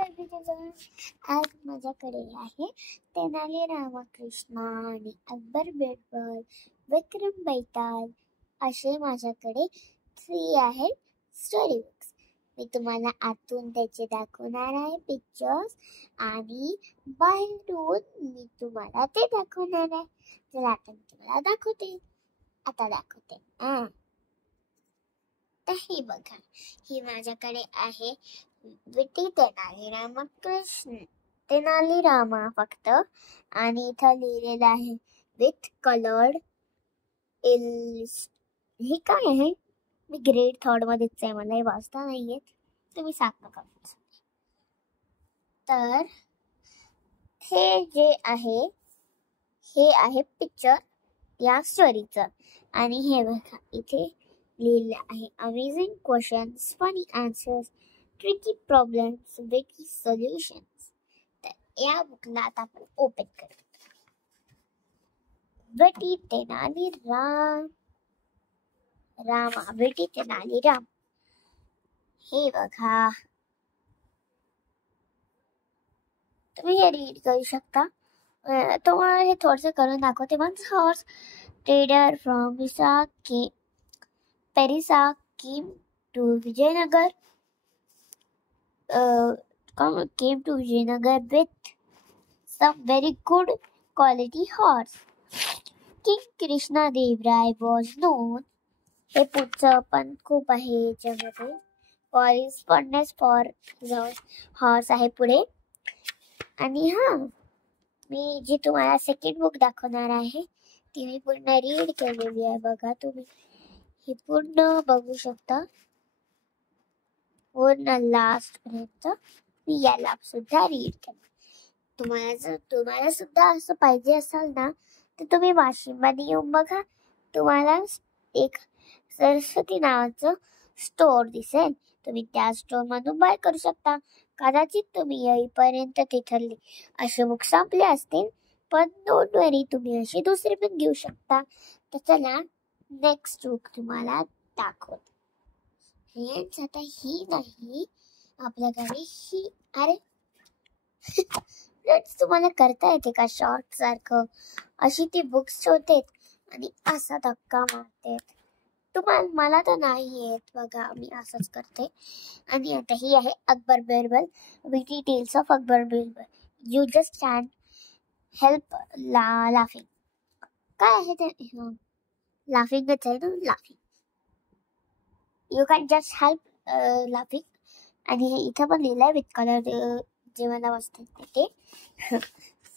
Everyone, आज माझ्याकडे आहे तेनाली रामकृष्ण आणि अकबर बिरबल, विक्रम बैताल असे माझ्याकडे 3 आहेत स्टोरी बुक्स. मी तुम्हाला आतून त्याचे दाखवणार आहे पिक्चर्स आणि बाहेरून मी तुम्हाला ते दाखवणार आहे. चला आता मी तुम्हाला दाखवते. तर ही बघा, ही माझ्याकडे आहे विटी तेनाली रामकृष्ण, तेनाली रामा फक्त, आणि इथं लिहिलेलं आहे विथ कलर्ड हे काय आहे? मी ग्रेड 3rd मध्येच आहे, मला हे वाचता नाहीये, तुम्ही सांगा का. तर हे जे आहे हे आहे पिक्चर या स्टोरीचं, आणि हे बघा इथे लिहिलं आहे amazing questions, funny answers, tricky problems, विटी सॉल्युशन्स. तर या बुकला आता आपण ओपन करू. विटी तेनाली रामा, विटी तेनाली राम. हे बघा, तुम्ही हे रीड करू शकता. तुम्हाला हे थोडंसं करून दाखवते. Once horse trader from Perisa came to Vijayanagar with some very good quality horse. King Krishna Dev Rai was known. हे पुढचं पण खूप आहे याच्यामध्ये. For his fondness for the horse आहे पुढे. आणि मी जी तुम्हाला सेकंड बुक दाखवणार आहे ती मी पूर्ण रीड केलेली आहे. बघा, तुम्ही ही पूर्ण बघू शकता, पूर्ण लास्ट पर्यंत मी याला सुद्धा रीड केलं. तुम्हाला सुद्धा असं पाहिजे असेल ना तर तुम्ही वाशिममध्ये येऊन बघा. तुम्हाला एक सरस्वती नावाचं स्टोअर दिसेल, तुम्ही त्या स्टोअर मधून बाय करू शकता. कदाचित तुम्ही येईपर्यंत तिथले असे बुक संपले असतील, पण डोंट वरी, तुम्ही अशी दुसरी पण घेऊ शकता. तर चला नेक्स्ट बुक तुम्हाला दाखवते. आता ही नाही, आपल्याकडे ही. अरे तुम्हाला करता येते का शॉर्ट सारखं? अशी ती बुक्स होते आणि असा धक्का मारते. मला तर नाही येत. बघा, मी असंच करते. आणि आता ही आहे Akbar Birbal, witty tales of Akbar Birbal. You just can help laughing. काय आहे ते? लाफिंगच आहे ना, laughing. You can just help laughing. आणि हे इथं पण लिहिलंय विथ कलर, जे मला वाचतात ते.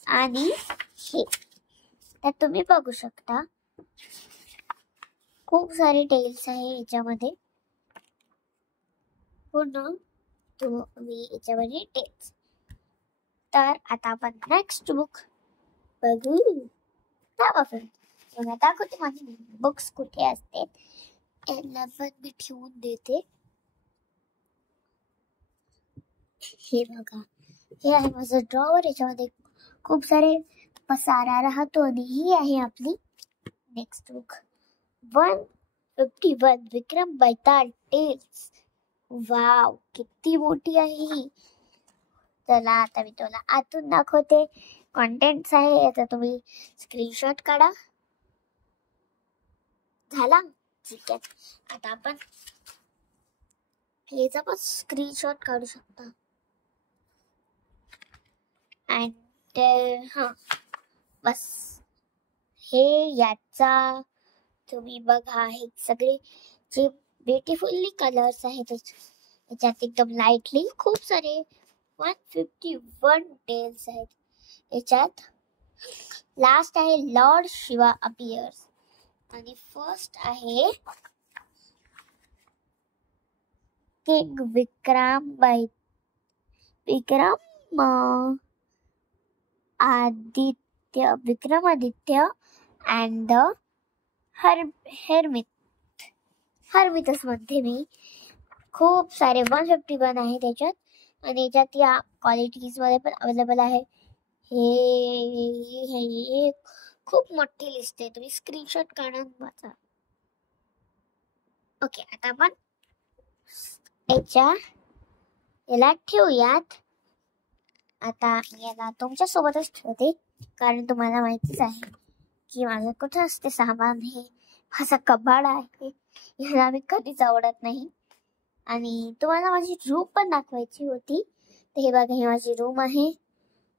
आणि हे तर तुम्ही बघू शकता, खूप सारे टेल्स आहे याच्यामध्ये. पूर्ण तुम्ही याच्यामध्ये टेल्स. तर आता आपण नेक्स्ट बुक बघू. दाखवते माझी बुक्स कुठे असते. याला पण मी ठेवून देते. हे बघा, हे आहे माझं ड्रॉवर. याच्यामध्ये खूप सारे पसारा राहतो. आणि ही आहे आपली नेक्स्ट बुक, 151 विक्रम बैताल टेल्स. वाव, किती मोठी आहे ही. चला आता मी तुला आतून दाखवते. कॉन्टेंट्स आहे, आता तुम्ही स्क्रीनशॉट काढा. झाला? ठीक आहे. आता आपण याचा पण स्क्रीनशॉट काढू शकता. अँड बस हे याचा तुम्ही बघा, हे सगळे जे ब्युटिफुल्ली कलर्स आहेत याच्यात एकदम लाईटली खूप सारे 151 टेल्स आहेत. याच्यात लास्ट आहे लॉर्ड शिवा अपियर्स, आणि फर्स्ट आहे किंग विक्रमादित्य अँड द हर्मितस मध्ये मी खूप सारे 151 आहे त्याच्यात. आणि याच्यात या क्वालिटीज मध्ये पण अवेलेबल आहे. हे खूप मोठी लिस्ट आहे, तुम्ही स्क्रीनशॉट काढून वाचा. ओके, आता आपण याला ठेवूयात. आता मी याला तुमच्या सोबतच ठेवते, कारण तुम्हाला माहितीच आहे की माझं कुठं असते सामान. हे माझा कबाड आहे, याला मी कधीच आवडत नाही. आणि तुम्हाला माझी रूम पण दाखवायची होती. तर हे बघा, ही माझी रूम आहे.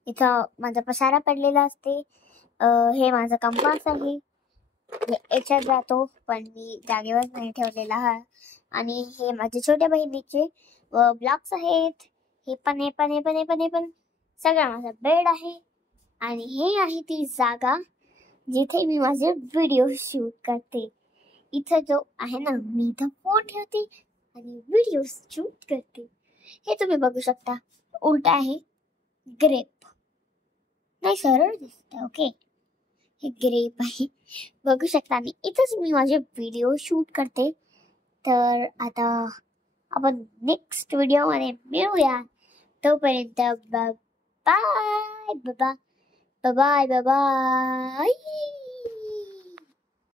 इथं माझा पसारा पडलेला असते. हे माझा कंपास आहे, याच्यात जातो, पण मी जागेवर नाही ठेवलेला हा. आणि हे माझ्या छोट्या बहिणीचे ब्लॉक्स आहेत. हे पण सगळा माझा बेड आहे. आणि हे आहे ती जागा जिथे मी माझे व्हिडिओ शूट करते. इथं जो आहे ना, मी इथं फोन ठेवते आणि व्हिडिओ शूट करते. हे तुम्ही बघू शकता. उलट आहे, ग्रेप नाही, सरळ दिसत. ओके, हे ग्रेप आहे, बघू शकता. आणि इथंच मी माझे व्हिडिओ शूट करते. तर आता आपण नेक्स्ट व्हिडिओमध्ये मिळूया. तोपर्यंत bye bye bye bye bye.